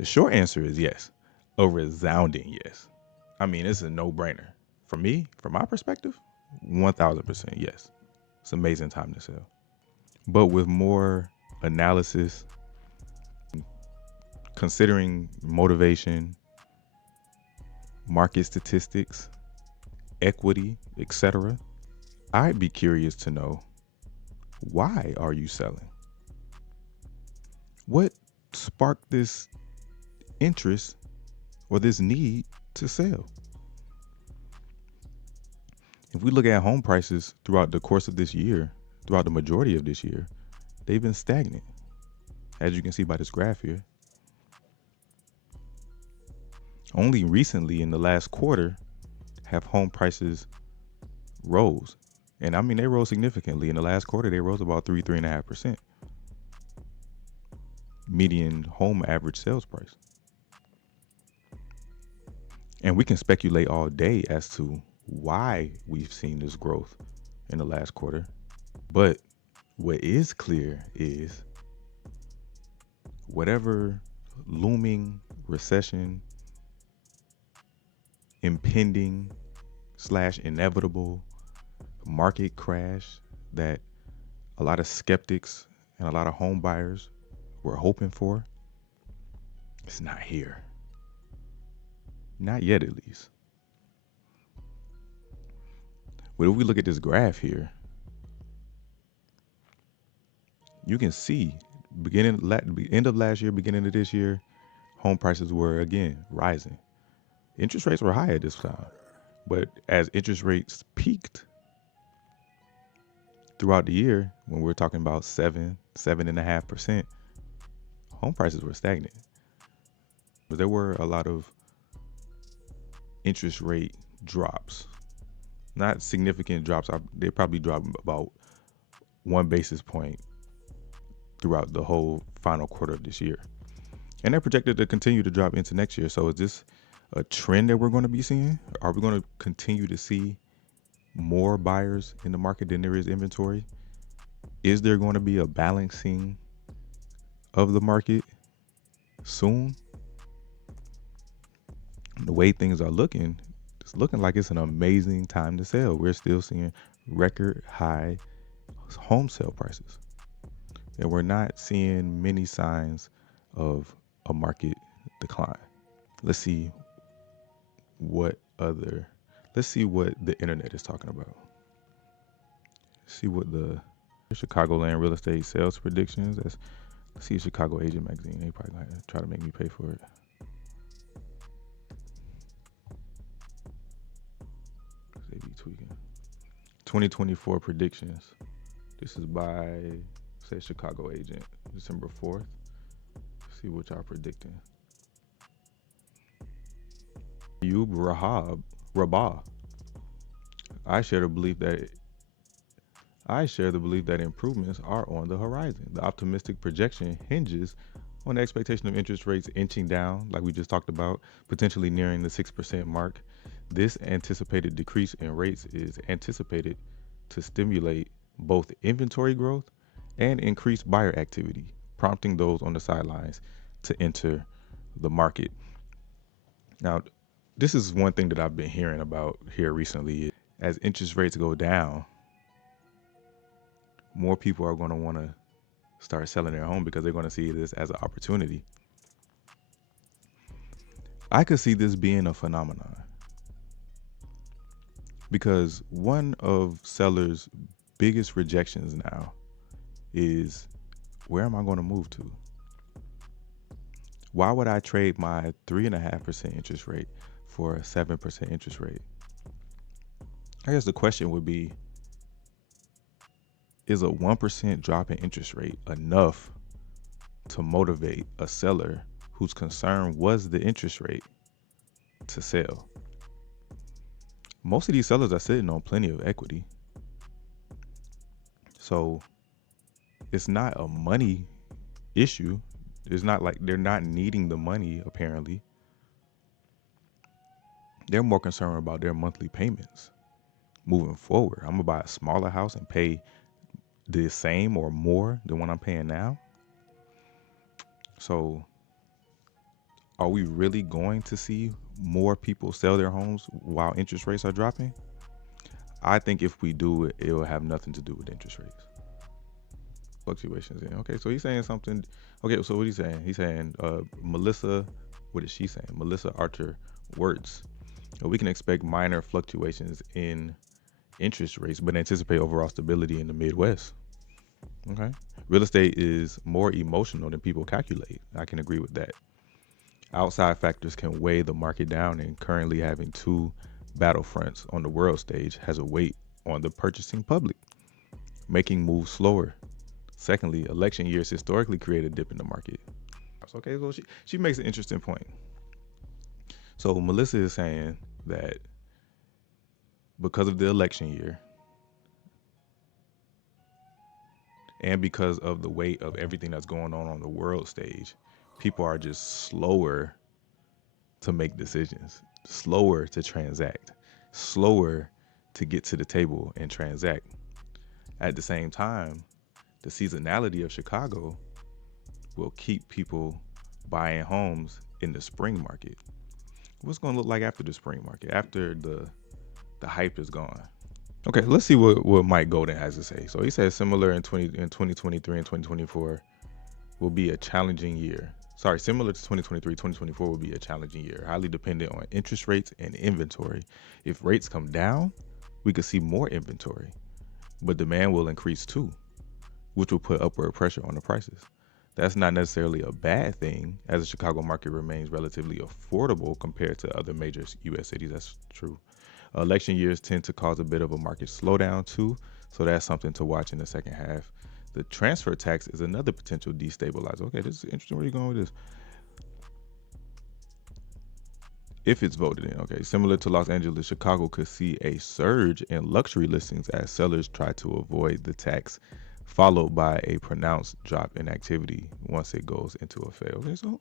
The short answer is yes, a resounding yes. I mean, it's a no brainer. For me, from my perspective, 1000% yes. It's an amazing time to sell. But with more analysis, considering motivation, market statistics, equity, etc., I'd be curious to know, why are you selling? What sparked this interest or this need to sell? If we look at home prices throughout the course of this year, throughout the majority of this year, they've been stagnant. As you can see by this graph here, only recently in the last quarter have home prices rose. And I mean, they rose significantly. In the last quarter, they rose about 3.5%. Median home average sales price. And we can speculate all day as to why we've seen this growth in the last quarter. But what is clear is whatever looming recession, impending slash inevitable market crash that a lot of skeptics and a lot of home buyers were hoping for, it's not here. Not yet, at least. But if we look at this graph here, you can see end of last year, beginning of this year, home prices were again rising. Interest rates were high at this time, but as interest rates peaked throughout the year, when we're talking about 7.5%, home prices were stagnant. But there were a lot of interest rate drops, not significant drops. They probably dropped about 1 basis point throughout the whole final quarter of this year. And they're projected to continue to drop into next year. So is this a trend that we're going to be seeing? Are we going to continue to see more buyers in the market than there is inventory? Is there going to be a balancing of the market soon? The way things are looking, it's looking like it's an amazing time to sell. We're still seeing record high home sale prices. And we're not seeing many signs of a market decline. Let's see what the internet is talking about. See what the Chicagoland real estate sales predictions. Let's see Chicago Agent Magazine. They probably gonna try to make me pay for it. They be tweaking. 2024 predictions. This is by Chicago Agent, December 4th. See what y'all predicting. Ayub Rabah. I share the belief that improvements are on the horizon. The optimistic projection hinges on the expectation of interest rates inching down, like we just talked about, potentially nearing the 6% mark. This anticipated decrease in rates is anticipated to stimulate both inventory growth and increased buyer activity, prompting those on the sidelines to enter the market. Now, this is one thing that I've been hearing about here recently. As interest rates go down, more people are going to want to start selling their home because they're going to see this as an opportunity. I could see this being a phenomenon because one of sellers' biggest rejections now is, where am I going to move to? Why would I trade my 3.5% interest rate for a 7% interest rate? I guess the question would be, is a 1% drop in interest rate enough to motivate a seller whose concern was the interest rate to sell? Most of these sellers are sitting on plenty of equity. So it's not a money issue. It's not like they're not needing the money, apparently. They're more concerned about their monthly payments moving forward. I'm gonna buy a smaller house and pay the same or more than what I'm paying now. So are we really going to see more people sell their homes while interest rates are dropping? I think if we do it, it will have nothing to do with interest rates. Fluctuations in. Okay, so he's saying something. Okay, so what he's saying? He's saying Melissa, what is she saying? Melissa Archer Words. We can expect minor fluctuations in interest rates, but anticipate overall stability in the Midwest. Okay. Real estate is more emotional than people calculate. I can agree with that. Outside factors can weigh the market down, and currently having two battlefronts on the world stage has a weight on the purchasing public, making moves slower. Secondly, election years historically create a dip in the market. Okay, so she makes an interesting point. So Melissa is saying that because of the election year and because of the weight of everything that's going on the world stage, people are just slower to make decisions, slower to transact, slower to get to the table and transact. At the same time, the seasonality of Chicago will keep people buying homes in the spring market. What's going to look like after the spring market, after the hype is gone? Okay, let's see what Mike Golden has to say. So he says similar in 2023 and 2024 will be a challenging year. Sorry, similar to 2023, 2024 will be a challenging year, highly dependent on interest rates and inventory. If rates come down, we could see more inventory, but demand will increase too, which will put upward pressure on the prices. That's not necessarily a bad thing, as the Chicago market remains relatively affordable compared to other major U.S. cities. That's true. Election years tend to cause a bit of a market slowdown too, so that's something to watch in the second half. The transfer tax is another potential destabilizer. Okay, this is interesting. Where are you going with this? If it's voted in, okay, similar to Los Angeles, Chicago could see a surge in luxury listings as sellers try to avoid the tax, followed by a pronounced drop in activity once it goes into effect. Okay, so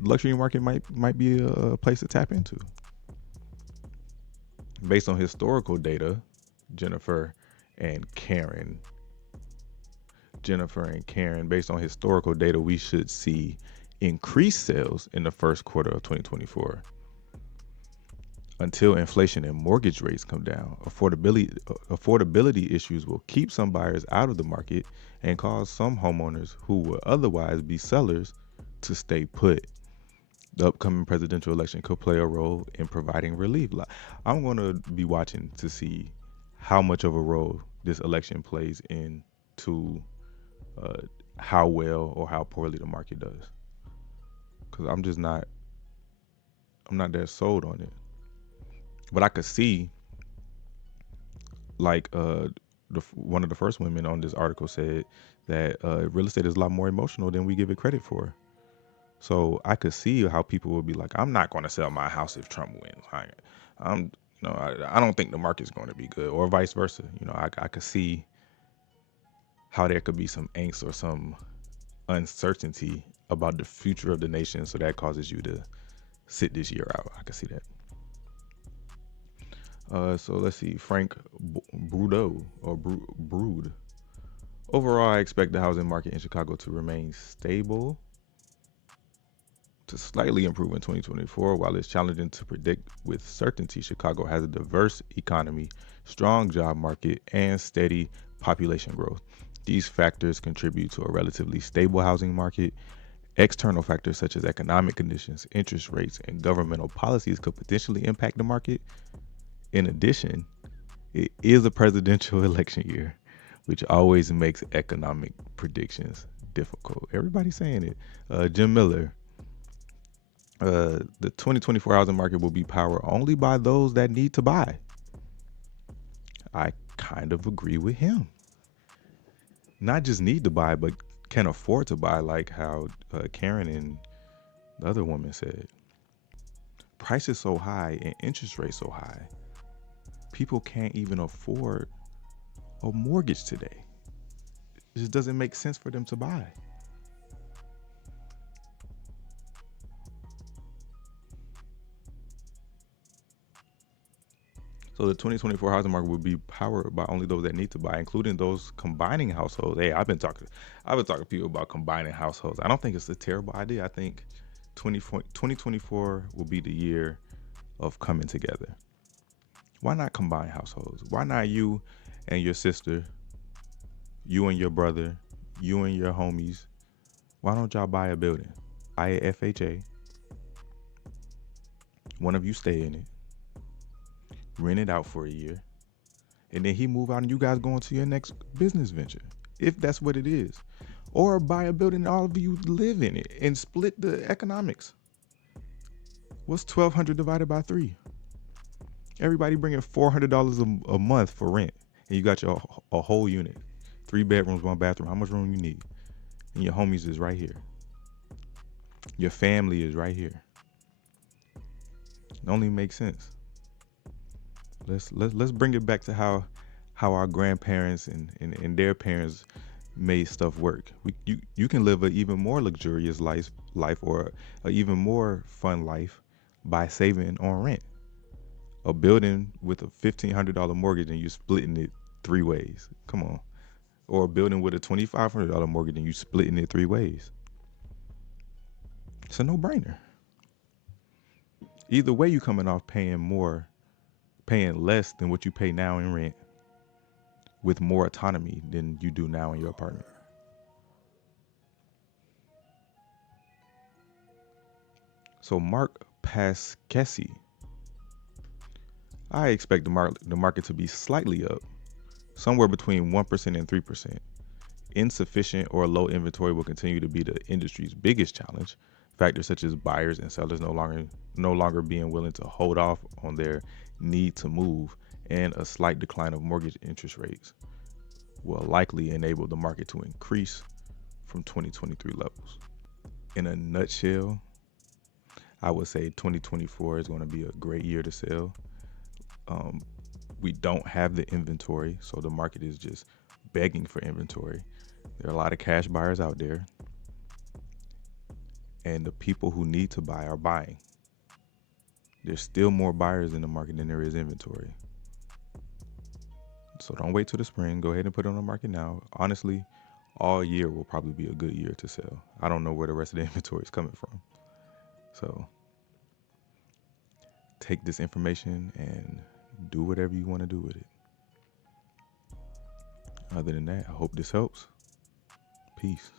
luxury market might be a place to tap into. Based on historical data, Jennifer and Karen, based on historical data, we should see increased sales in the first quarter of 2024. Until inflation and mortgage rates come down, affordability issues will keep some buyers out of the market and cause some homeowners who would otherwise be sellers to stay put. The upcoming presidential election could play a role in providing relief. I'm going to be watching to see how much of a role this election plays into how well or how poorly the market does. Because I'm not that sold on it. But I could see, like one of the first women on this article said that real estate is a lot more emotional than we give it credit for. So I could see how people would be like, I'm not going to sell my house if Trump wins. I don't think the market's going to be good, or vice versa. I could see how there could be some angst or some uncertainty about the future of the nation. So that causes you to sit this year out. I could see that. So let's see, Frank Brudo or Brood. Overall, I expect the housing market in Chicago to remain stable to slightly improve in 2024. While it's challenging to predict with certainty, Chicago has a diverse economy, strong job market, and steady population growth. These factors contribute to a relatively stable housing market. External factors such as economic conditions, interest rates, and governmental policies could potentially impact the market. In addition, it is a presidential election year, which always makes economic predictions difficult. Everybody's saying it. Jim Miller, the 2024 housing market will be powered only by those that need to buy. I kind of agree with him. Not just need to buy, but can afford to buy, like how Karen and the other woman said. Prices so high and interest rates so high, people can't even afford a mortgage today. It just doesn't make sense for them to buy. So the 2024 housing market will be powered by only those that need to buy, including those combining households. Hey, I've been talking to people about combining households. I don't think it's a terrible idea. I think 2024 will be the year of coming together. Why not combine households? Why not you and your sister, you and your brother, you and your homies? Why don't y'all buy a building? Buy a FHA. One of you stay in it, rent it out for a year, and then he move out and you guys go into your next business venture, if that's what it is. Or buy a building and all of you live in it and split the economics. What's 1,200 divided by 3? Everybody bringing $400 a month for rent, and you got a whole unit, 3 bedrooms, 1 bathroom. How much room you need? And your homies is right here. Your family is right here. It only makes sense. Let's bring it back to how our grandparents and their parents made stuff work. You can live an even more luxurious life or an even more fun life by saving on rent. A building with a $1,500 mortgage and you splitting it 3 ways. Come on. Or a building with a $2,500 mortgage and you splitting it 3 ways. It's a no-brainer. Either way, you coming off paying less than what you pay now in rent, with more autonomy than you do now in your apartment. So Mark Paskesi, I expect the market to be slightly up, somewhere between 1% and 3%. Insufficient or low inventory will continue to be the industry's biggest challenge. Factors such as buyers and sellers no longer being willing to hold off on their need to move, and a slight decline of mortgage interest rates will likely enable the market to increase from 2023 levels. In a nutshell, I would say 2024 is going to be a great year to sell. We don't have the inventory, so the market is just begging for inventory. There are a lot of cash buyers out there, and the people who need to buy are buying. There's still more buyers in the market than there is inventory. So don't wait till the spring. Go ahead and put it on the market now. Honestly, all year will probably be a good year to sell. I don't know where the rest of the inventory is coming from. So take this information and do whatever you want to do with it. Other than that, I hope this helps. Peace.